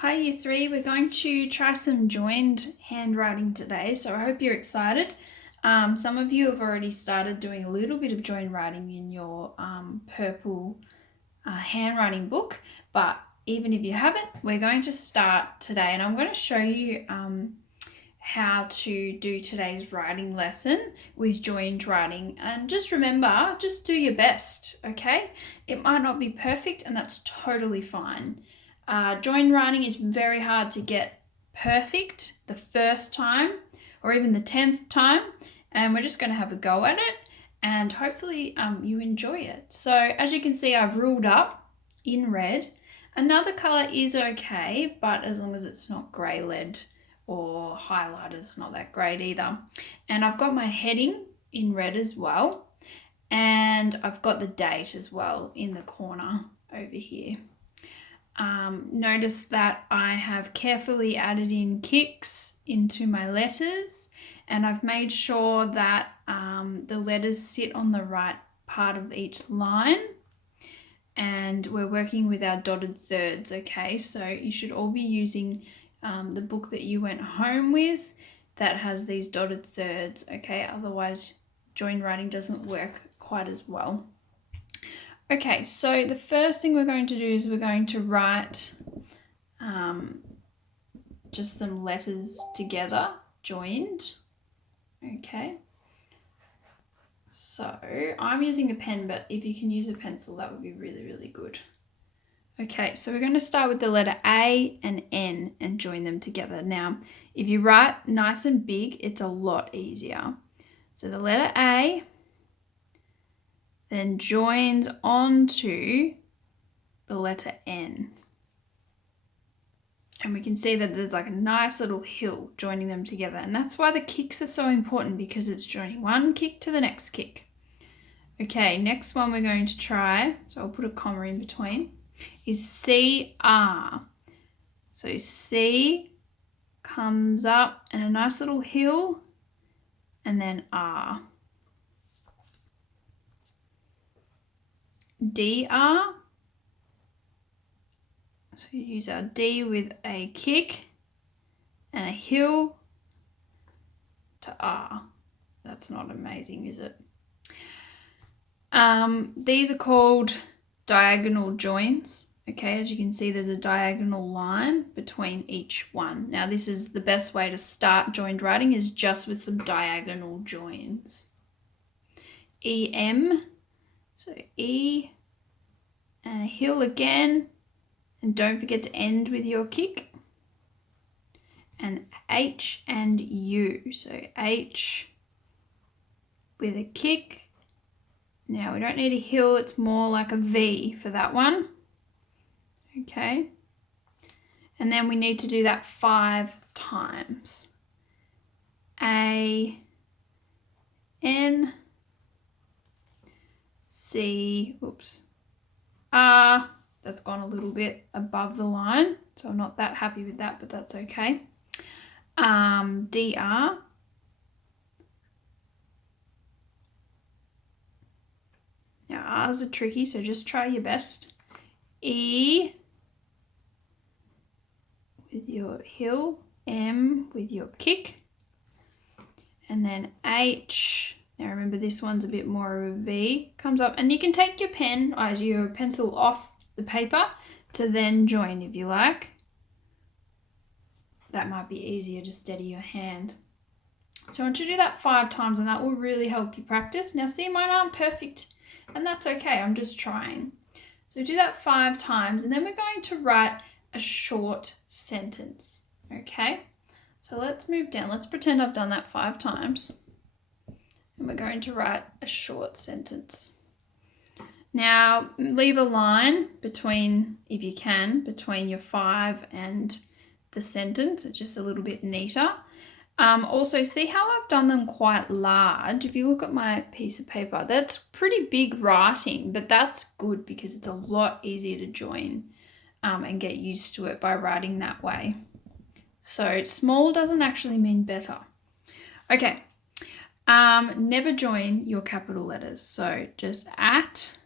Hi Year 3, we're going to try some joined handwriting today, so I hope you're excited. Some of you have already started doing a little bit of joined writing in your purple handwriting book, but even if you haven't, we're going to start today and I'm going to show you how to do today's writing lesson with joined writing. And just remember, just do your best, okay? It might not be perfect and that's totally fine. Joined writing is very hard to get perfect the first time or even the 10th time, and we're just going to have a go at it and hopefully you enjoy it. So as you can see, I've ruled up in red. Another colour is okay, but as long as it's not grey lead or highlighter's not that great either. And I've got my heading in red as well, and I've got the date as well in the corner over here. Notice that I have carefully added in kicks into my letters, and I've made sure that the letters sit on the right part of each line, and we're working with our dotted thirds, okay? So you should all be using the book that you went home with that has these dotted thirds, okay? Otherwise joined writing doesn't work quite as well. Okay, so the first thing we're going to do is we're going to write just some letters together, joined. Okay. So I'm using a pen, but if you can use a pencil, that would be really, really good. Okay, so we're going to start with the letter A and N and join them together. Now, if you write nice and big, it's a lot easier. So the letter A then joins onto the letter N. And we can see that there's like a nice little hill joining them together. And that's why the kicks are so important, because it's joining one kick to the next kick. Okay, next one we're going to try, so I'll put a comma in between, is CR. So C comes up and a nice little hill, and then R. DR. So you use our D with a kick and a hill to R. That's not amazing, is it? These are called diagonal joins. Okay, as you can see, there's a diagonal line between each one. Now, this is the best way to start joined writing, is just with some diagonal joins. EM, so E and a hill again, and don't forget to end with your kick. And H and U, so H with a kick. Now we don't need a hill, it's more like a V for that one. Okay. And then we need to do that 5 times. A, N, C, R. That's gone a little bit above the line, so I'm not that happy with that, but that's okay. DR. Now R's are tricky, so just try your best. E with your hill, M with your kick, and then H. Now remember, this one's a bit more of a V, comes up, and you can take your pen or your pencil off the paper to then join if you like. That might be easier to steady your hand. So I want you to do that 5 times, and that will really help you practice. Now see, mine aren't perfect, and that's okay, I'm just trying. So do that 5 times, and then we're going to write a short sentence, okay? So let's move down. Let's pretend I've done that 5 times. And we're going to write a short sentence. Now, leave a line between, if you can, between your 5 and the sentence. It's just a little bit neater. Also, see how I've done them quite large? If you look at my piece of paper, that's pretty big writing, but that's good because it's a lot easier to join and get used to it by writing that way. So small doesn't actually mean better. Okay, never join your capital letters. So just at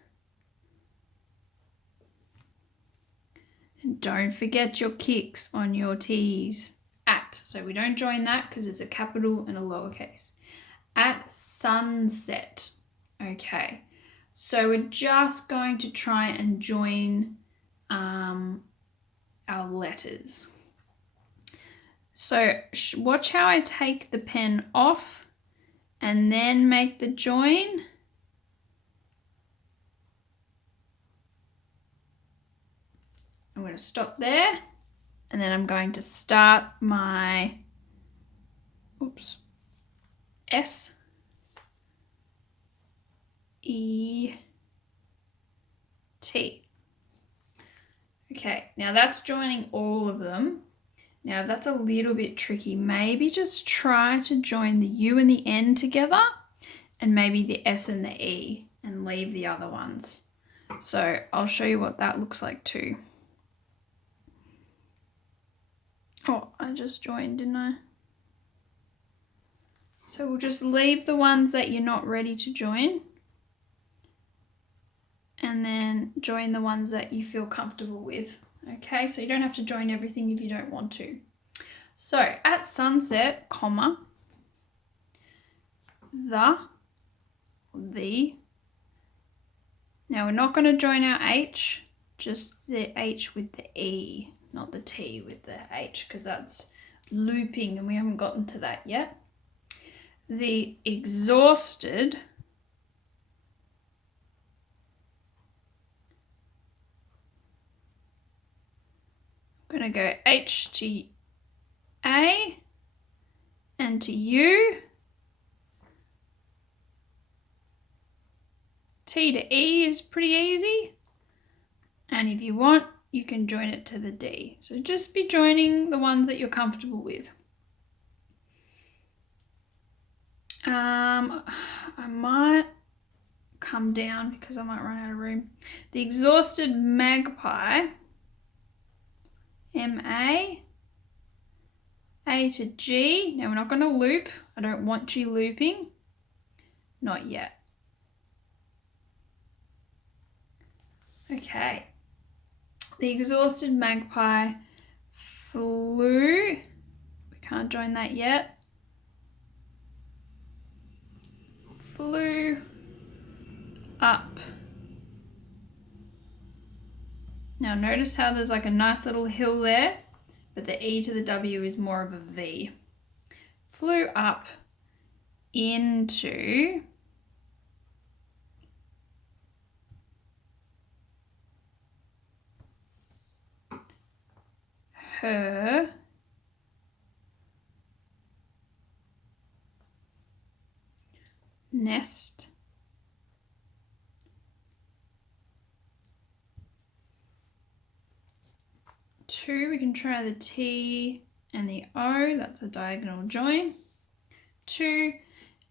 And don't forget your kicks on your T's. At. So we don't join that because it's a capital and a lowercase. At sunset. Okay. So we're just going to try and join our letters. So watch how I take the pen off and then make the join. I'm going to stop there and then I'm going to start my S, E, T. Okay, now that's joining all of them. Now, if that's a little bit tricky, maybe just try to join the U and the N together and maybe the S and the E and leave the other ones. So I'll show you what that looks like too. Oh, I just joined, didn't I? So we'll just leave the ones that you're not ready to join and then join the ones that you feel comfortable with. Okay, so you don't have to join everything if you don't want to. So at sunset, comma, the. Now we're not going to join our H, just the H with the E, not the T with the H, because that's looping and we haven't gotten to that yet. The exhausted. I'm going to go H to A and to U. T to E is pretty easy. And if you want, you can join it to the D. So just be joining the ones that you're comfortable with. I might come down because I might run out of room. The exhausted magpie. M-A. A to G. Now we're not going to loop. I don't want you looping. Not yet. Okay. The exhausted magpie flew. We can't join that yet. Flew up. Now notice how there's like a nice little hill there, but the E to the W is more of a V. Flew up into her nest. Two, we can try the T and the O, that's a diagonal join. Two,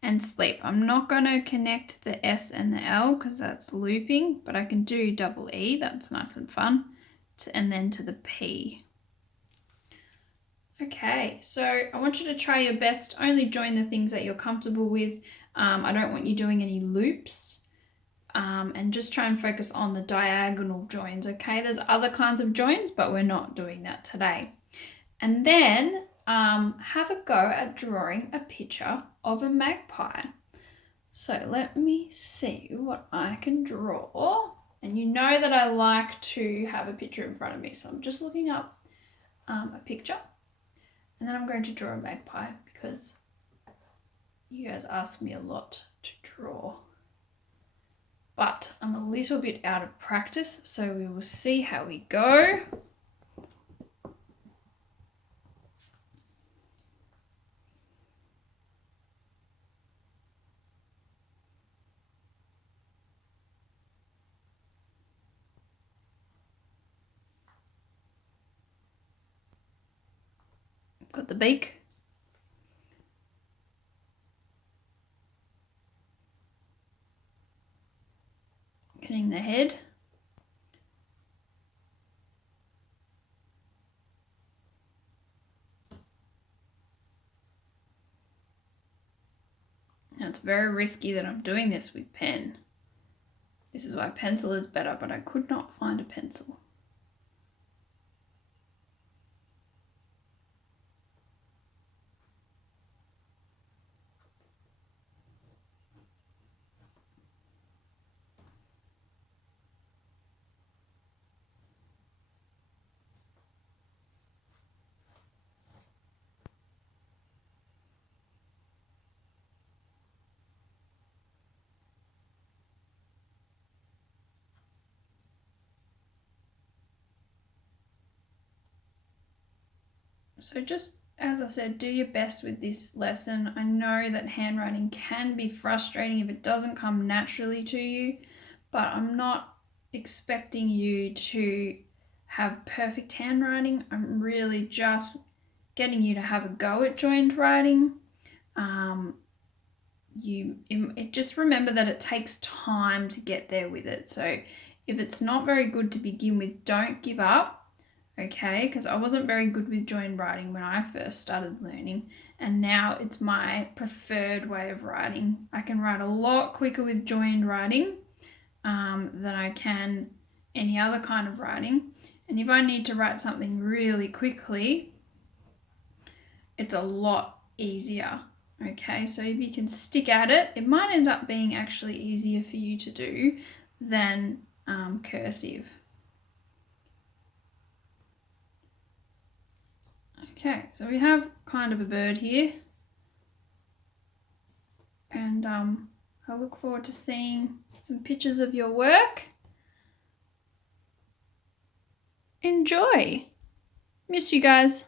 and sleep. I'm not going to connect the S and the L because that's looping, but I can do double E, that's nice and fun, and then to the P. Okay, so I want you to try your best, only join the things that you're comfortable with. I don't want you doing any loops. And just try and focus on the diagonal joins, okay? There's other kinds of joins, but we're not doing that today. And then have a go at drawing a picture of a magpie. So let me see what I can draw. And you know that I like to have a picture in front of me, so I'm just looking up a picture. And then I'm going to draw a magpie because you guys ask me a lot to draw. But I'm a little bit out of practice, so we will see how we go. Got the beak. Getting the head. Now it's very risky that I'm doing this with pen. This is why pencil is better, but I could not find a pencil. So just as I said, do your best with this lesson. I know that handwriting can be frustrating if it doesn't come naturally to you, but I'm not expecting you to have perfect handwriting. I'm really just getting you to have a go at joined writing. Just remember that it takes time to get there with it. So if it's not very good to begin with, don't give up. Okay, because I wasn't very good with joined writing when I first started learning, and now it's my preferred way of writing. I can write a lot quicker with joined writing than I can any other kind of writing. And if I need to write something really quickly, it's a lot easier. Okay, so if you can stick at it, it might end up being actually easier for you to do than cursive. Okay, so we have kind of a bird here, and I look forward to seeing some pictures of your work. Enjoy! Miss you guys.